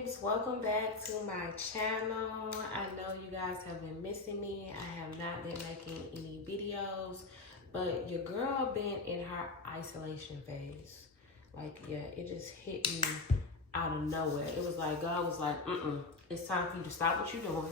babes, welcome back to my channel. I know you guys have been missing me. I have not been making any videos, but your girl been in her isolation phase. Like, yeah, it just hit me out of nowhere. It was like, God was like, it's time for you to stop what you're doing.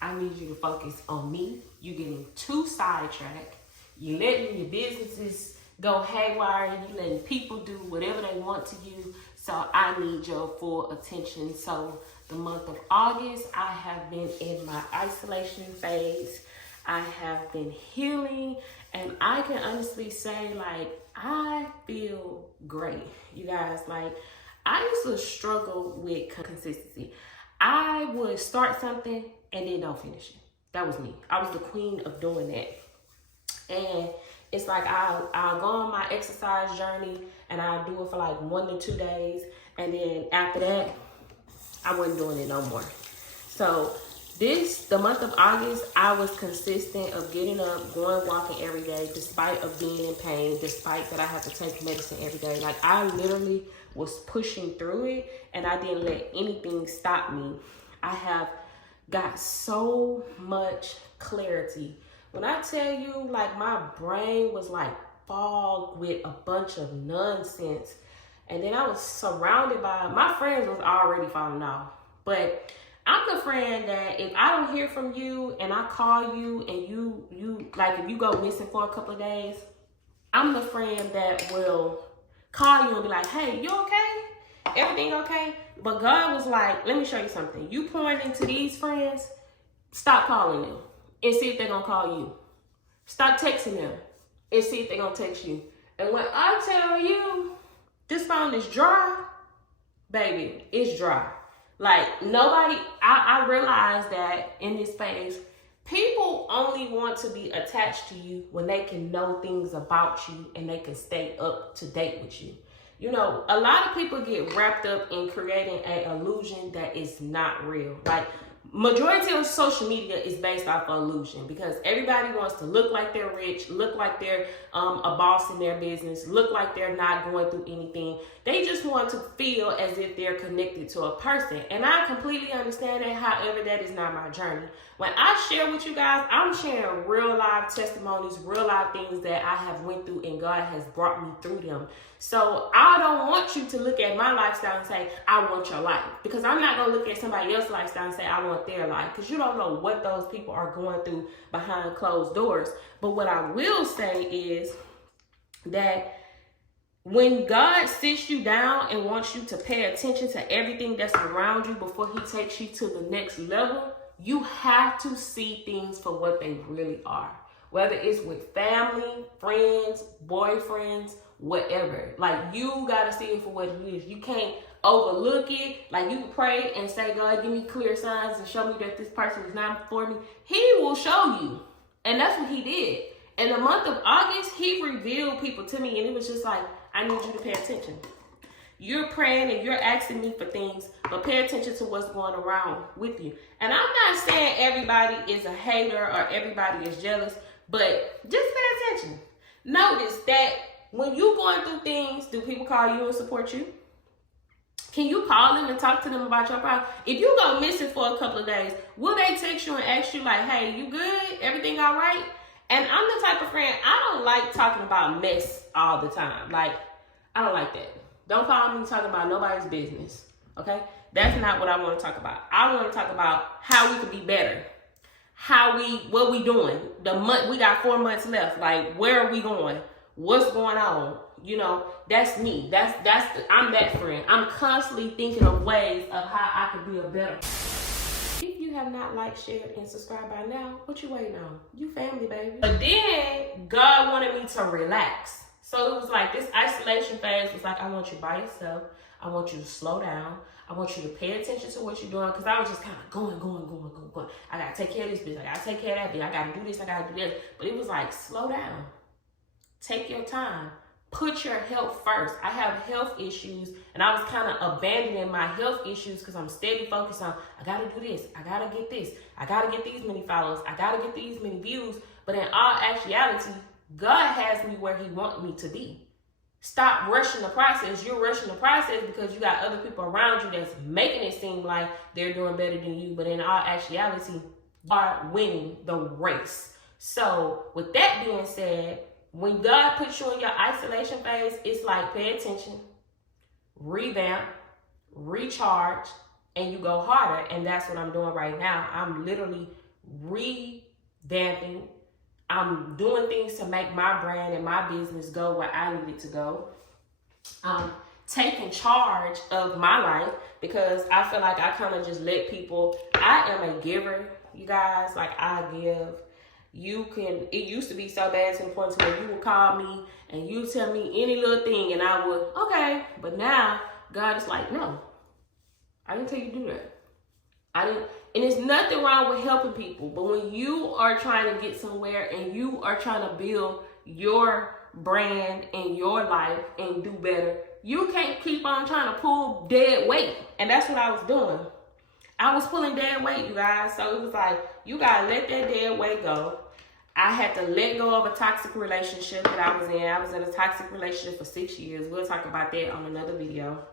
I need you to focus on me. You're getting too sidetracked. You're letting your businesses go haywire. You letting people do whatever they want to you. So I need your full attention. So the month of August, I have been in my isolation phase. I have been healing, and I can honestly say, like, I feel great. You guys, like, I used to struggle with consistency. I would start something and then don't finish it. That was me. I was the queen of doing that. And it's like I'll go on my exercise journey and I'll do it for like 1 to 2 days. And then after that, I wasn't doing it no more. So the month of August, I was consistent of getting up, going walking every day, despite of being in pain, despite that I have to take medicine every day. Like, I literally was pushing through it, and I didn't let anything stop me. I have got so much clarity. When I tell you, like, my brain was like fogged with a bunch of nonsense. And then I was surrounded by, my friends was already falling off. But I'm the friend that if I don't hear from you and I call you and you like, if you go missing for a couple of days, I'm the friend that will call you and be like, hey, you okay? Everything okay? But God was like, let me show you something. You pouring into these friends, stop calling them and see if they're gonna call you. Stop texting them and see if they're gonna text you. And when I tell you this phone is dry, baby, it's dry. Like, nobody, I realized that in this phase, people only want to be attached to you when they can know things about you and they can stay up to date with you. You know, a lot of people get wrapped up in creating an illusion that is not real. Like, majority of social media is based off of illusion because everybody wants to look like they're rich, look like they're a boss in their business, look like they're not going through anything. They just want to feel as if they're connected to a person. And I completely understand that. However, that is not my journey. When I share with you guys, I'm sharing real life testimonies, real life things that I have went through and God has brought me through them. So I don't want you to look at my lifestyle and say, I want your life. Because I'm not going to look at somebody else's lifestyle and say, I want their life. Because you don't know what those people are going through behind closed doors. But what I will say is that when God sits you down and wants you to pay attention to everything that's around you before he takes you to the next level, you have to see things for what they really are. Whether it's with family, friends, boyfriends, whatever. Like, you got to see it for what it is. You can't overlook it. Like, you can pray and say, God, give me clear signs and show me that this person is not for me. He will show you. And that's what he did. In the month of August, he revealed people to me, and it was just like, I need you to pay attention. You're praying and you're asking me for things, but pay attention to what's going around with you. And I'm not saying everybody is a hater or everybody is jealous, but just pay attention. Notice that when you're going through things, do people call you and support you? Can you call them and talk to them about your problem? If you go missing for a couple of days, will they text you and ask you like, hey, you good? Everything all right? And I'm the type of friend, I don't like talking about mess all the time. Like, I don't like that. Don't call me talking about nobody's business, okay? That's not what I want to talk about. I want to talk about how we could be better. What we doing? We got 4 months left. Like, where are we going? What's going on? You know, that's me. I'm that friend. I'm constantly thinking of ways of how I could be a better. If you have not liked, shared, and subscribed by now, what you waiting on? You family, baby. But then God wanted me to relax. So it was like this isolation phase was like, I want you by yourself. I want you to slow down. I want you to pay attention to what you're doing. Because I was just kind of going. I got to take care of this bitch. I got to take care of that bitch. I got to do this. I got to do this. But it was like, slow down. Take your time. Put your health first. I have health issues, and I was kind of abandoning my health issues because I'm steady focused on, I got to do this. I got to get this. I got to get these many followers. I got to get these many views. But in all actuality, God has me where he wants me to be. Stop rushing the process. You're rushing the process because you got other people around you that's making it seem like they're doing better than you, but in all actuality, you are winning the race. So with that being said, when God puts you in your isolation phase, it's like pay attention, revamp, recharge, and you go harder. And that's what I'm doing right now. I'm literally revamping. I'm doing things to make my brand and my business go where I need it to go. Taking charge of my life because I feel like I kind of just let people, I am a giver, you guys. Like, I give. It used to be so bad to the point where you would call me and you tell me any little thing and I would, okay. But now God is like, no, I didn't tell you to do that. And there's nothing wrong with helping people, but when you are trying to get somewhere and you are trying to build your brand and your life and do better, you can't keep on trying to pull dead weight. And that's what I was doing. I was pulling dead weight, you guys. So it was like, you gotta let that dead weight go. I had to let go of a toxic relationship that I was in. I was in a toxic relationship for 6 years. We'll talk about that on another video.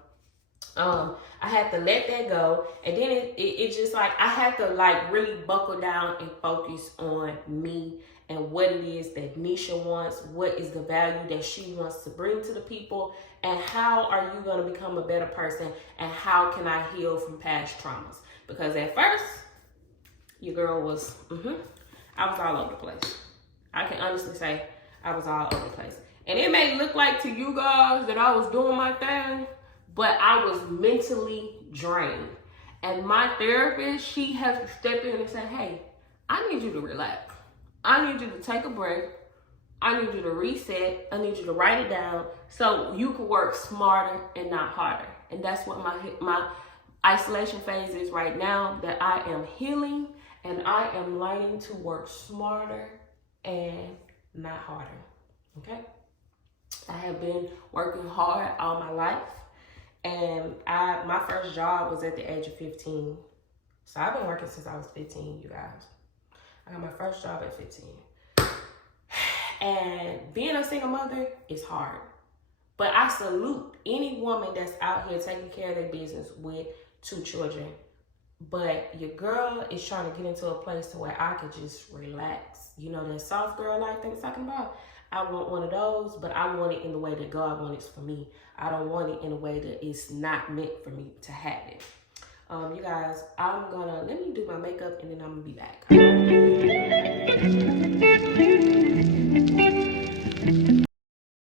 I had to let that go, and then it just like I had to like really buckle down and focus on me and what it is that Nisha wants, what is the value that she wants to bring to the people, and how are you going to become a better person, and how can I heal from past traumas? Because at first, your girl was, I was all over the place. I can honestly say I was all over the place. And it may look like to you guys that I was doing my thing, but I was mentally drained. And my therapist, she has to step in and say, hey, I need you to relax. I need you to take a break. I need you to reset. I need you to write it down so you can work smarter and not harder. And that's what my isolation phase is right now, that I am healing and I am learning to work smarter and not harder. Okay? I have been working hard all my life. And my first job was at the age of 15. So I've been working since I was 15, you guys. I got my first job at 15. And being a single mother is hard. But I salute any woman that's out here taking care of their business with 2 children. But your girl is trying to get into a place to where I could just relax. You know, that soft girl life that we're talking about? I want one of those, but I want it in the way that God wants it for me. I don't want it in a way that it's not meant for me to have it. You guys, let me do my makeup and then I'm gonna be back.